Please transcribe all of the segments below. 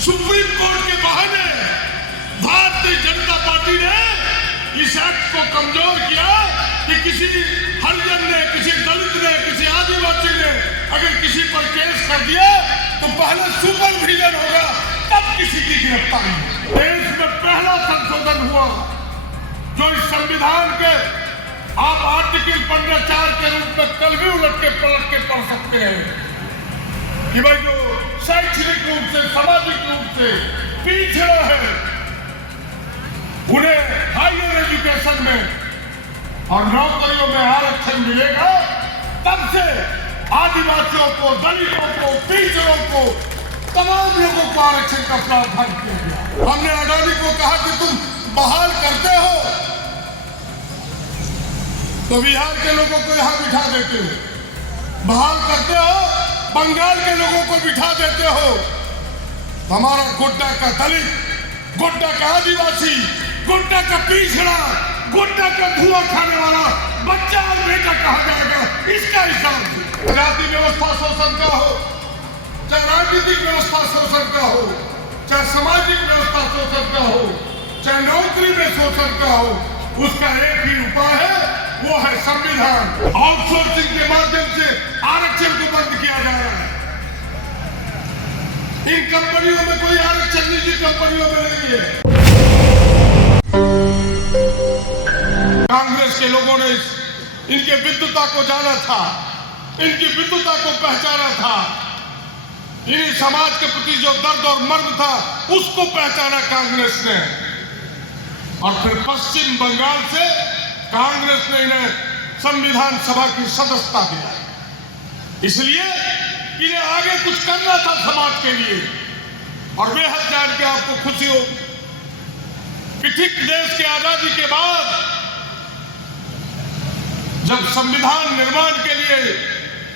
Supreme court के बहाने Bharatiya Janata party ने इस एक्ट को कमजोर किया कि किसी हरिजन ने, किसी दलित ने, किसी आदिवासी ने अगर किसी पर केस कर दिया तो पहले सुपर विजन होगा, तब किसी की गिरफ्तारी। देश में पहला संशोधन हुआ जो इस संविधान के आप आर्टिकल 15(4) के रूप में कल भी उलट के पलट के पढ़ सकते हैं कि भाई जो शैक्षणिक रूप से, सामाजिक रूप से पिछड़ा है उन्हें हायर एजुकेशन में और नौकरियों में आरक्षण मिलेगा। तब से आदिवासियों को, दलितों को, पिछड़ों को, तमाम लोगों को आरक्षण का प्रावधान किया गया। हमने अडानी को कहा कि तुम बहाल करते हो तो बिहार के लोगों को यहां बिठा देते हो, बहाल करते हो बंगाल के लोगों को बिठा देते हो। हमारा गोड्डा का दलित, गोड्डा का आदिवासी, गोड्डा का पिछड़ा, गोड्डा का धुआं खाने वाला बच्चा और बेटा कहा जाएगा, इसका हिसाब। जाति व्यवस्था शोषण का हो, चाहे राजनीतिक व्यवस्था शोषण का हो, चाहे सामाजिक व्यवस्था शोषण का हो, चाहे नौकरी में शोषण का हो, उसका एक ही उपाय है, वो है संविधान। आउटसोर्सिंग के माध्यम से आरक्षण को बंद किया जा रहा है। इन कंपनियों में कोई आरक्षण निजी कंपनियों में नहीं है। कांग्रेस के लोगों ने इनके विद्वता को जाना था, इनकी विद्वता को पहचाना था, इन्हीं समाज के प्रति जो दर्द और मर्म था उसको पहचाना कांग्रेस ने। और फिर पश्चिम बंगाल से कांग्रेस ने इन्हें संविधान सभा की सदस्यता दिया, इसलिए इन्हें आगे कुछ करना था समाज के लिए। और बेहद जान के आपको खुशी हो कि ठीक देश की आजादी के बाद जब संविधान निर्माण के लिए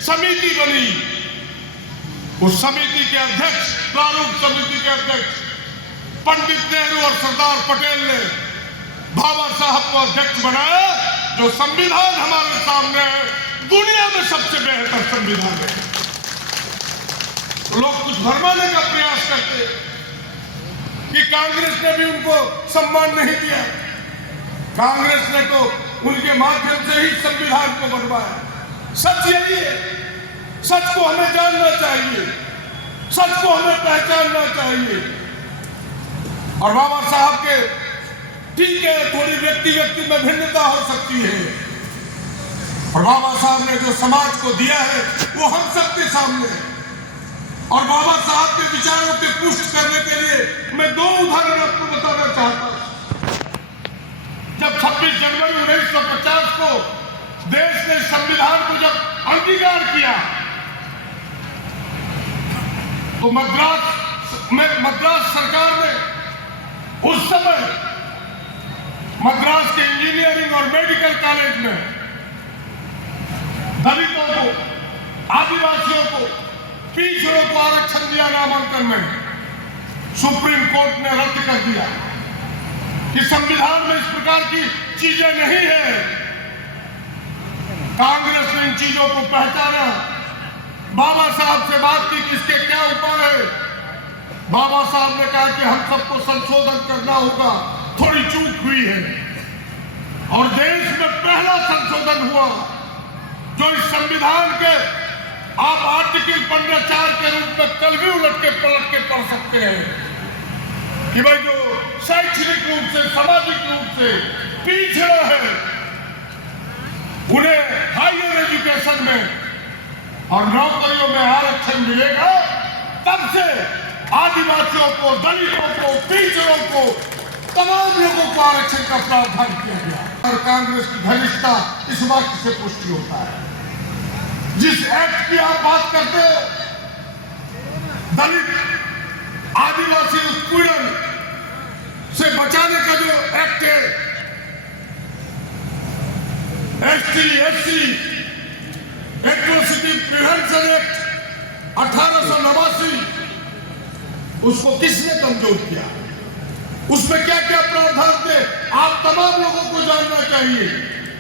समिति बनी, उस समिति के अध्यक्ष, प्रारूप समिति के अध्यक्ष पंडित नेहरू और सरदार पटेल ने बाबा साहब को अध्यक्ष बनाया। जो संविधान हमारे सामने है, दुनिया में सबसे बेहतर संविधान है। लोग कुछ भरमाने का प्रयास करते कि कांग्रेस ने भी उनको सम्मान नहीं दिया, कांग्रेस ने तो उनके माध्यम से ही संविधान को बनवाया। सच यही है, सच को हमें जानना चाहिए, सच को हमें पहचानना चाहिए। और बाबा साहब के ठीक है, थोड़ी व्यक्ति में भिन्नता हो सकती है, और बाबा साहब ने जो समाज को दिया है वो हम सबके सामने है। और बाबा साहब के विचारों की पुष्टि करने के लिए मैं दो उदाहरण आपको बताना चाहता हूं। जब 26 जनवरी 1950 को देश ने संविधान को जब अंगीकार किया तो मद्रास सरकार ने उस समय मद्रास के इंजीनियरिंग और मेडिकल कॉलेज में दलितों को, आदिवासियों को, पिछड़ों को आरक्षण दिया नामांकन में। सुप्रीम कोर्ट ने रद्द कर दिया कि संविधान में इस प्रकार की चीजें नहीं है। कांग्रेस ने इन चीजों को पहचाना, बाबा साहब से बात की कि इसके क्या उपाय है। बाबा साहब ने कहा कि हम सबको संशोधन करना होगा, थोड़ी चूक हुई है। और देश में पहला संशोधन हुआ जो इस संविधान के आप आर्टिकल 15(4) के रूप में कल भी उलट के पलट के पढ़ सकते हैं कि भाई जो शैक्षणिक रूप से, सामाजिक रूप से पिछड़ा है उन्हें हायर एजुकेशन में और नौकरियों में आरक्षण मिलेगा। तब से आदिवासियों को, दलितों को, पिछड़ों को, तमाम लोगों को आरक्षण का प्रावधान किया गया। और कांग्रेस की घनिष्ठता इस वाक्य से पुष्टि होता है। जिस एक्ट की आप बात करते हो, दलित आदिवासी उत्पीड़न से बचाने का जो एक्ट है, ST, SC atrocity prevention act 1889, उसको किसने कमजोर किया? उसमें क्या क्या प्रावधान थे आप तमाम लोगों को जानना चाहिए।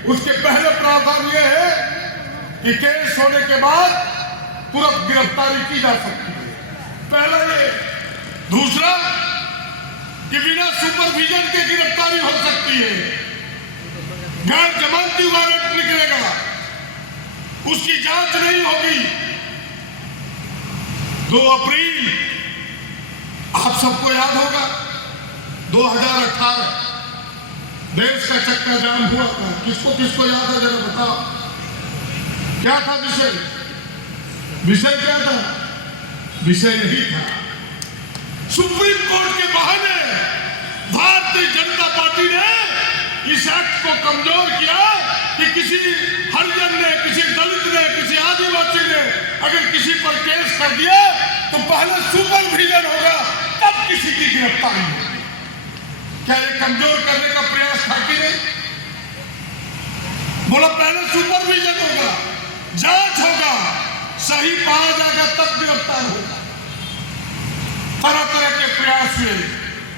उसके पहले प्रावधान यह है कि केस होने के बाद तुरंत गिरफ्तारी की जा सकती है। पहला ये दूसरा कि बिना सुपरविजन के गिरफ्तारी हो सकती है, गैर जमानती वारंट निकलेगा, उसकी जांच नहीं होगी। 2 अप्रैल आप सबको याद होगा 2018 देश का चक्का जाम हुआ था। किसको किसको याद है जरा बताओ, क्या था विषय? विषय क्या था? विषय यही था, सुप्रीम कोर्ट के बहाने भारतीय जनता पार्टी ने इस एक्ट को कमजोर किया कि किसी हरिजन ने, किसी दलित ने, किसी आदिवासी ने अगर किसी पर केस कर दिया तो पहले सुपरविजन होगा, तब किसी की गिरफ्तारी होगी। क्या ये कमजोर करने का प्रयास था कि नहीं? बोला पहले सुपरविजन होगा, जांच होगा, सही पाया जाएगा तब गिरफ्तार होगा। तरह तरह के प्रयास हुए।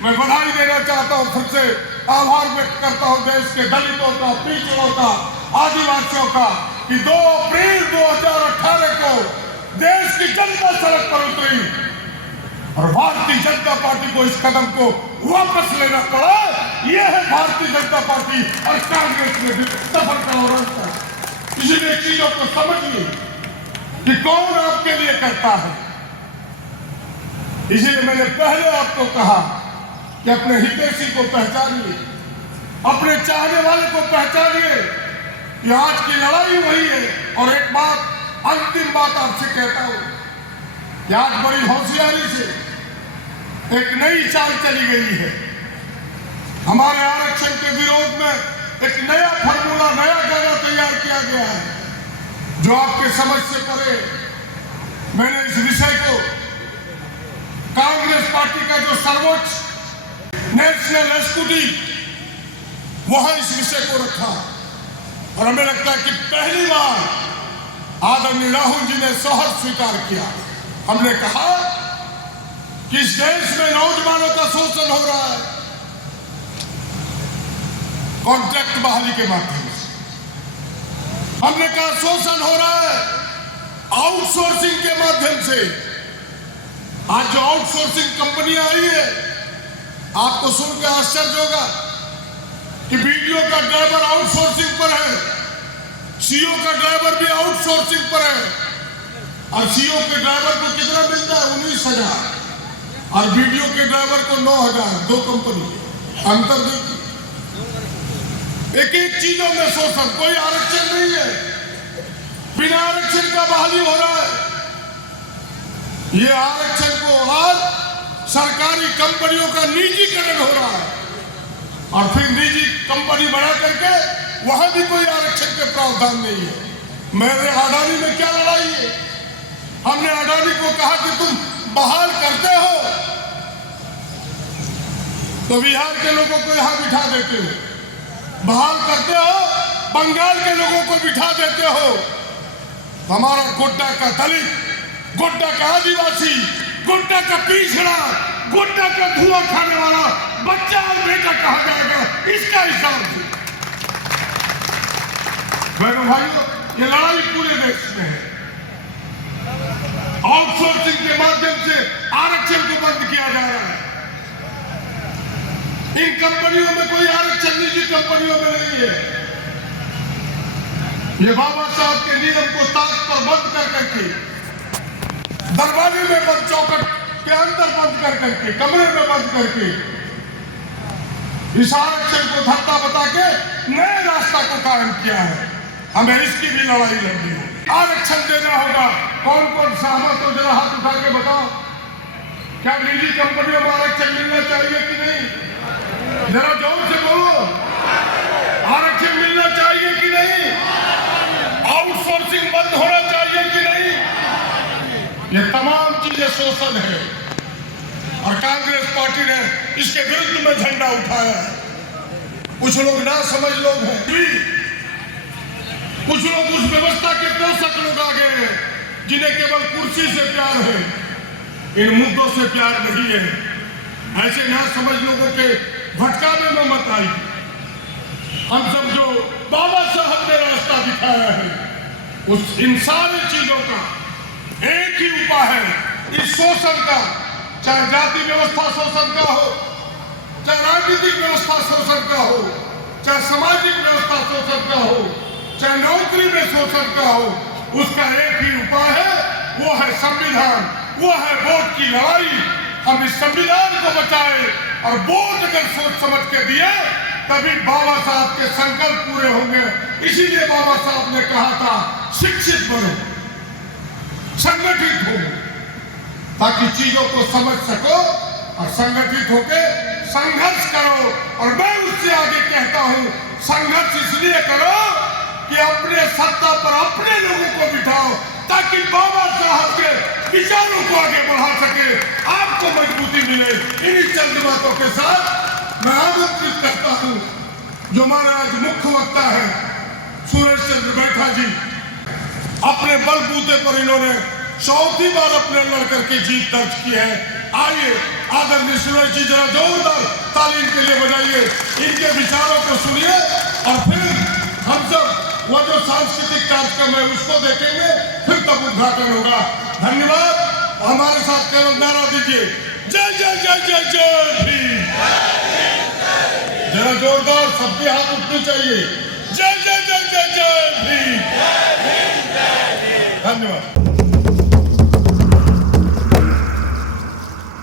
मैं बधाई देना चाहता हूं, फिर से आभार व्यक्त करता हूं देश के दलितों का, पिछड़ों का, आदिवासियों का कि 2 अप्रैल 2018 को देश की जनता सड़क पर उतरी और भारतीय जनता पार्टी को इस कदम को वापस लेना पड़ा। यह है भारतीय जनता पार्टी और कांग्रेस में सफलता और अंतर। इसलिए चीजों को समझिए कि कौन आपके लिए करता है। इसलिए मैंने पहले आपको कहा कि अपने हितैषी को पहचानिए, अपने चाहने वाले को पहचानिए कि आज की लड़ाई वही है। और एक बात, अंतिम बात आपसे कहता हूं कि आज बड़ी होशियारी से एक नई चाल चली गई है। हमारे आरक्षण के विरोध में एक नया फॉर्मूला, नया गाना तैयार किया गया है जो आपके समझ से परे। मैंने इस विषय को कांग्रेस पार्टी का जो सर्वोच्च नेशनल एग्जीक्यूटिव वहां इस विषय को रखा और हमें लगता है कि पहली बार आदरणीय राहुल जी ने सौहर्द स्वीकार किया। हमने कहा कि इस देश में नौजवानों का शोषण हो रहा है कॉन्ट्रैक्ट बहाली के माध्यम से। हमने कहा शोषण हो रहा है आउटसोर्सिंग के माध्यम से। आज जो आउटसोर्सिंग कंपनियां आई है, आपको सुनकर आश्चर्य होगा कि वीडियो का ड्राइवर आउटसोर्सिंग पर है, सीओ का ड्राइवर भी आउटसोर्सिंग पर है। और सीओ के ड्राइवर को कितना मिलता है? 19,000 और वीडियो के ड्राइवर को 9,000। 2 कंपनी अंतर देखिए। एक एक चीजों में शोषण, कोई आरक्षण नहीं है, बिना आरक्षण का बहाली हो रहा है। ये आरक्षण को आज सरकारी कंपनियों का निजीकरण हो रहा है और फिर निजी कंपनी बना करके वहां भी कोई आरक्षण के प्रावधान नहीं है। मेरे अडानी में क्या लड़ाई है? हमने अडानी को कहा कि तुम बहाल करते हो तो बिहार के लोगों को यहां बिठा देते हो, बहाल करते हो बंगाल के लोगों को बिठा देते हो। हमारा गोड्डा का दलित, गोड्डा का आदिवासी, गोड्डा का पिछड़ा, गोड्डा का धुआं खाने वाला बच्चा और बेटा कहा जाएगा, इसका हिसाब दो। बहनों भाइयों, ये लड़ाई पूरे देश में है। आउटसोर्सिंग के माध्यम से आरक्षण को बंद किया जा रहा है। इन कंपनियों में कोई आरक्षण निजी कंपनियों में नहीं है। ये बाबा साहब के नियम को ताक पर बंद कर करके, दरबारी में बंद, चौकट के अंदर बंद कर करके, कमरे में बंद करके इस आरक्षण को धक्का बता के नए रास्ता को कायम किया है। हमें इसकी भी लड़ाई लड़नी है। आरक्षण देना होगा। कौन कौन सहमत हो जरा हाथ उठा के बताओ। क्या निजी कंपनियों में आरक्षण मिलना चाहिए कि नहीं? जरा जोर से बोलो। आरक्षण मिलना चाहिए कि नहीं? आउटसोर्सिंग बंद होना चाहिए कि नहीं? ये तमाम चीजें शोषण है और कांग्रेस पार्टी ने इसके विरुद्ध में झंडा उठाया है। कुछ लोग ना समझ लोग हैं, कुछ लोग उस व्यवस्था के पोषक लोग आ गए हैं जिन्हें केवल कुर्सी से प्यार है, इन मुद्दों से प्यार नहीं है। ऐसे ना समझ लोगों के भटकाने में मत आई। हम सब जो बाबा साहब ने रास्ता दिखाया है, उस इन सारी चीजों का एक ही उपाय है, इस शोषण का चाहे जाति व्यवस्था शोषण का हो, चाहे राजनीतिक व्यवस्था शोषण का हो, चाहे सामाजिक व्यवस्था शोषण का हो, चाहे नौकरी में शोषण का हो, उसका एक ही उपाय है, वो है संविधान, वो है वोट की लड़ाई। हम इस संविधान को बचाए और वोट अगर सोच समझ के दिए तभी बाबा साहब के संकल्प पूरे होंगे। इसीलिए बाबा साहब ने कहा था शिक्षित बनो, संगठित हो, ताकि चीजों को समझ सको और संगठित होके संघर्ष करो। और मैं उससे आगे कहता हूं संघर्ष इसलिए करो कि अपने सत्ता पर अपने लोगों को बिठाओ, ताकि बाबा साहब के विचारों को आगे बढ़ा सके, आपको मजबूती मिले। इन्हीं चंद बातों के साथ मैं आमंत्रित करता हूं जो हमारे आज मुख्य वक्ता है सुरेश चंद्र बैठा जी। अपने बलबूते पर इन्होंने चौथी बार अपने लड़कर की जीत दर्ज की है। आइए आदरणीय सुरेश जी जरा जोरदार ताली इनके लिए बजाइए, इनके विचारों को सुनिए और फिर हम सब वो जो सांस्कृतिक कार्यक्रम है उसको देखेंगे, फिर तब उद्घाटन होगा। धन्यवाद। हमारे साथ केवल नारा दीजिए, जय जय जय जय जय भीम। जरा जोरदार सबके हाथ उठने चाहिए।